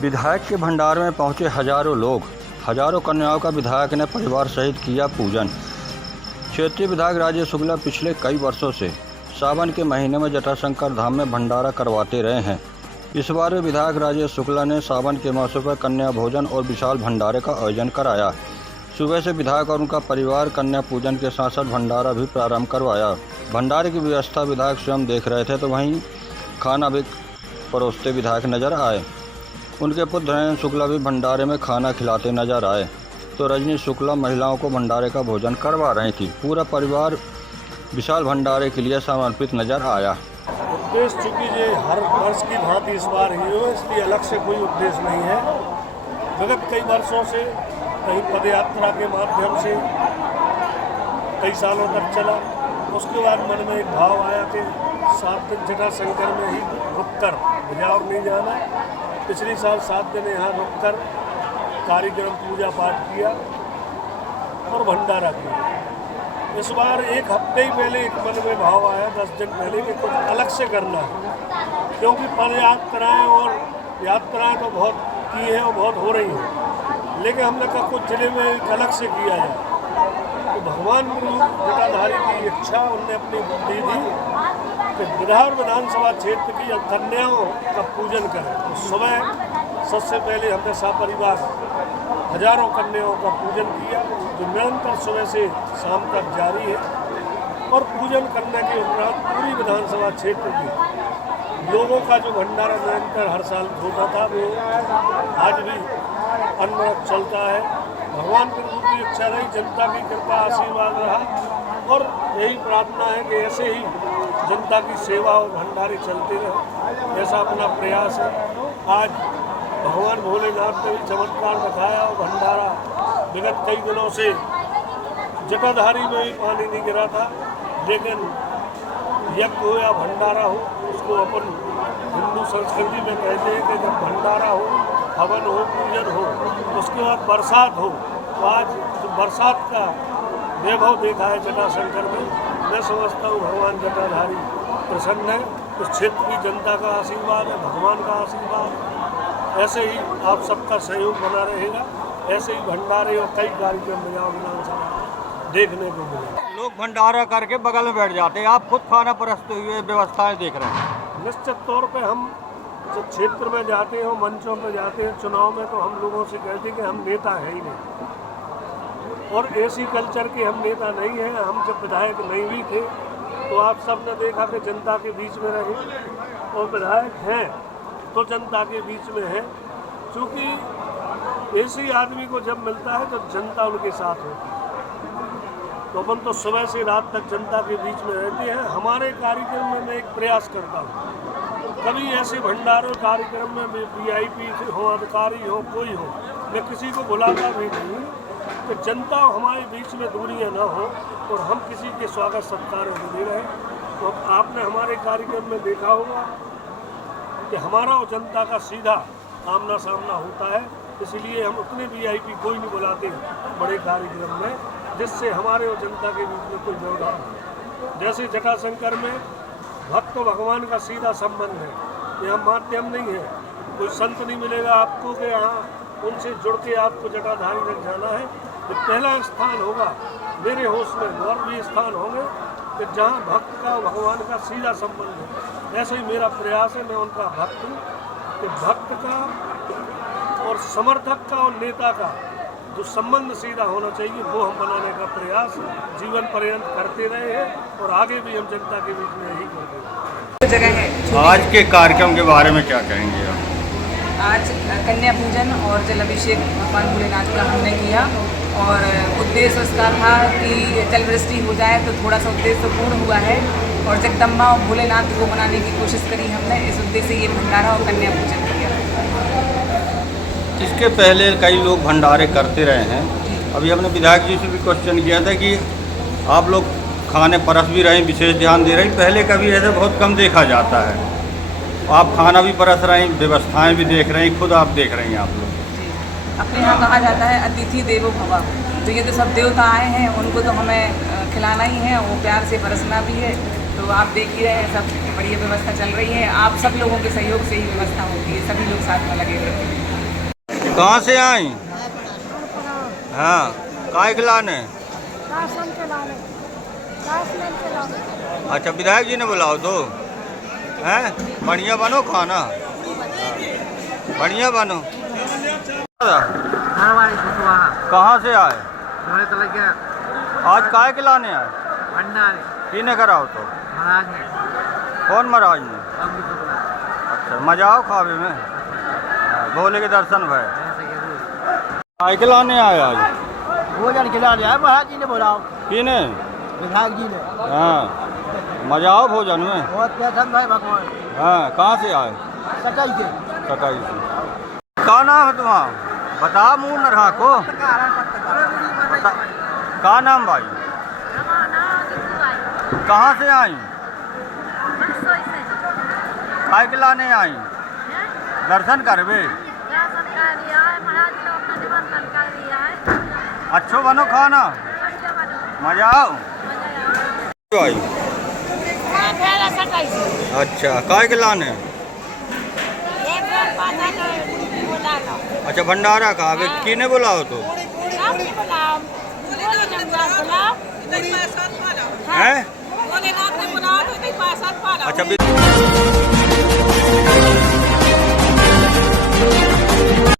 विधायक के भंडार में पहुंचे हजारों लोग, हजारों कन्याओं का विधायक ने परिवार सहित किया पूजन। क्षेत्रीय विधायक राजेश शुक्ला पिछले कई वर्षों से सावन के महीने में जटाशंकर धाम में भंडारा करवाते रहे हैं। इस बार विधायक राजेश शुक्ला ने सावन के मौसम पर कन्या भोजन और विशाल भंडारे का आयोजन कराया। सुबह से विधायक और उनका परिवार कन्या पूजन के साथ साथ भंडारा भी प्रारंभ करवाया। भंडारे की व्यवस्था विधायक स्वयं देख रहे थे तो वहीं खाना भी परोसते विधायक नजर आए। उनके पुत्र नरेंद्र शुक्ला भी भंडारे में खाना खिलाते नजर आए तो रजनी शुक्ला महिलाओं को भंडारे का भोजन करवा रही थी। पूरा परिवार विशाल भंडारे के लिए समर्पित नजर आया। उद्देश्य चूँकि ये हर वर्ष की भांति इस बार ही हो, इसलिए अलग से कोई उद्देश्य नहीं है। विगत कई वर्षों से कहीं पदयात्रा के माध्यम से कई सालों तक चला। उसके बाद मन में एक भाव आया कि 7 दिन जटाशंकर में ही रुककर बिजावर नहीं जाना। पिछले साल 7 दिन यहाँ रुककर कार्यक्रम पूजा पाठ किया और भंडारा किया। इस बार एक हफ्ते ही पहले एक मन में भाव आया 10 दिन पहले कि कुछ अलग से करना है, क्योंकि पदयात्राएँ और यात्राएँ तो बहुत की हैं और बहुत हो रही हैं, लेकिन हमने कहा कुछ जिले में एक अलग से किया जाए। तो भगवान जटाधारी की इच्छा, उनने अपनी बुद्धि दी कि बिहार विधानसभा क्षेत्र की कन्याओं का पूजन करें। तो सुबह सबसे पहले हमने सपरिवार हजारों कन्याओं का पूजन किया, जो निरंतर सुबह से शाम तक जारी है। और पूजन करने के उपरांत पूरी विधानसभा क्षेत्र के लोगों का जो भंडारा निरंतर हर साल होता था, वो आज भी अनवरत चलता है। भगवान की रूपी इच्छा रही, जनता की कृपा आशीर्वाद रहा और यही प्रार्थना है कि ऐसे ही जनता की सेवा और भंडारे चलते रहे, ऐसा अपना प्रयास है। आज भगवान भोलेनाथ ने भी चमत्कार दिखाया और भंडारा विगत कई दिनों से जटाधारी में भी पानी नहीं गिरा था, लेकिन यज्ञ हो या भंडारा हो, उसको अपन हिंदू संस्कृति में कहते हैं कि जब भंडारा हो, हवन हो, पूजन हो, उसके बाद बरसात हो। तो आज जो बरसात का वैभव देखा है जटाशंकर में, मैं समझता हूँ भगवान जटाधारी प्रसन्न है। उस क्षेत्र की जनता का आशीर्वाद है, भगवान का आशीर्वाद। ऐसे ही आप सबका सहयोग बना रहेगा, ऐसे ही भंडारे और कई कार्यक्रम बिजावर विधानसभा देखने को मिले। लोग भंडारा करके बगल में बैठ जाते हैं, आप खुद खाना परसते हुए व्यवस्थाएं देख रहे हैं। निश्चित तौर पे हम जब क्षेत्र में जाते हैं, मंचों पर जाते हैं, चुनाव में, तो हम लोगों से कहते हैं कि हम नेता है ही नहीं, और ऐसी कल्चर के हम नेता नहीं हैं। हम जब विधायक नहीं भी थे तो आप सब ने देखा कि जनता के बीच में रहे, और विधायक हैं तो जनता के बीच में है। क्योंकि ऐसी आदमी को जब मिलता है जब जनता उनके साथ होती है, तो अपन तो सुबह से रात तक जनता के बीच में रहते हैं। हमारे कार्यक्रम में मैं एक प्रयास करता हूँ, कभी ऐसे भंडारों कार्यक्रम में VIP हो, अधिकारी हो, कोई हो, मैं किसी को बुलाता भी नहीं कि जनता हमारे बीच में दूरियां ना हो और हम किसी के स्वागत सत्कार में दे रहे। तो आपने हमारे कार्यक्रम में देखा होगा कि हमारा और जनता का सीधा आमना सामना होता है, इसलिए हम उतने VIP कोई नहीं बुलाते बड़े कार्यक्रम में, जिससे हमारे और जनता के बीच में कोई व्यवधान हो। जैसे जटाशंकर में भक्त भगवान का सीधा संबंध है, यहाँ माध्यम नहीं है, कोई संत नहीं मिलेगा आपको कि यहाँ उनसे जुड़ के आपको जटाधारी तक जाना है। तो पहला स्थान होगा मेरे होश में, और भी स्थान होंगे कि जहाँ भक्त का भगवान का सीधा संबंध है। ऐसे ही मेरा प्रयास है, मैं उनका भक्त हूँ कि भक्त का और समर्थक का और नेता का जो संबंध सीधा होना चाहिए, वो हम बनाने का प्रयास जीवन पर्यंत करते रहे हैं और आगे भी हम जनता के बीच में यही करते हैं। आज के कार्यक्रम के बारे में क्या कहेंगे आप? आज कन्या पूजन और जलाभिषेक भगवान भोलेनाथ का हमने किया, और उद्देश्य उसका था कि जल वृष्टि हो जाए, तो थोड़ा सा उद्देश्य पूर्ण हुआ है। और जगदम्बा और भोलेनाथ को मनाने की कोशिश करी हमने, इस उद्देश्य से ये भंडारा और कन्या पूजन किया। इसके पहले कई लोग भंडारे करते रहे हैं। अभी हमने विधायक जी से भी क्वेश्चन किया था कि आप लोग खाने परस भी रहे हैं, विशेष ध्यान दे रहे हैं। पहले कभी ऐसा बहुत कम देखा जाता है, आप खाना भी परस रहे हैं, व्यवस्थाएं भी देख रहे हैं, खुद आप देख रही हैं। आप लोग अपने यहाँ कहा जाता है अतिथि देवो भव, तो ये तो सब देवता आए हैं, उनको तो हमें खिलाना ही है, वो प्यार से परसना भी है। तो आप देख ही रहे हैं, सब बढ़िया व्यवस्था चल रही है। आप सब लोगों के सहयोग से ही व्यवस्था होती है, सभी लोग साथ में लगे हुए हैं। कहाँ से आई? हाँ, काय खिलाने? अच्छा, विधायक जी ने बुलाओ तो हैं? बढ़िया बनो खाना, बढ़िया बनो। कहाँ से आए? आज काय खिलाने आए? किने कराओ तो? कौन महाराज ने? अच्छा, मजा आओ खावे में, भोले के दर्शन भय। काय खिलाने आए आज? भोजन खिलाने आए, महाराज जी ने बुलाओ। किने? विधायक जी ने। हाँ, मजा आओ भोजन में। बहुत प्रसन्न है भगवान। हाँ, कहाँ से आए? सटाई से। सटाई से। क्या नाम है तुम्हारा? बता, मुँह न रखो। बता, क्या नाम भाई? कहाँ से आई? काय खिलाने आई? दर्शन करवे? अच्छो बनो खाना, मजा आओ भाई। अच्छा, काय खिलाने? अच्छा, भंडारा का किने बुलाओ तो? हैं? अच्छा।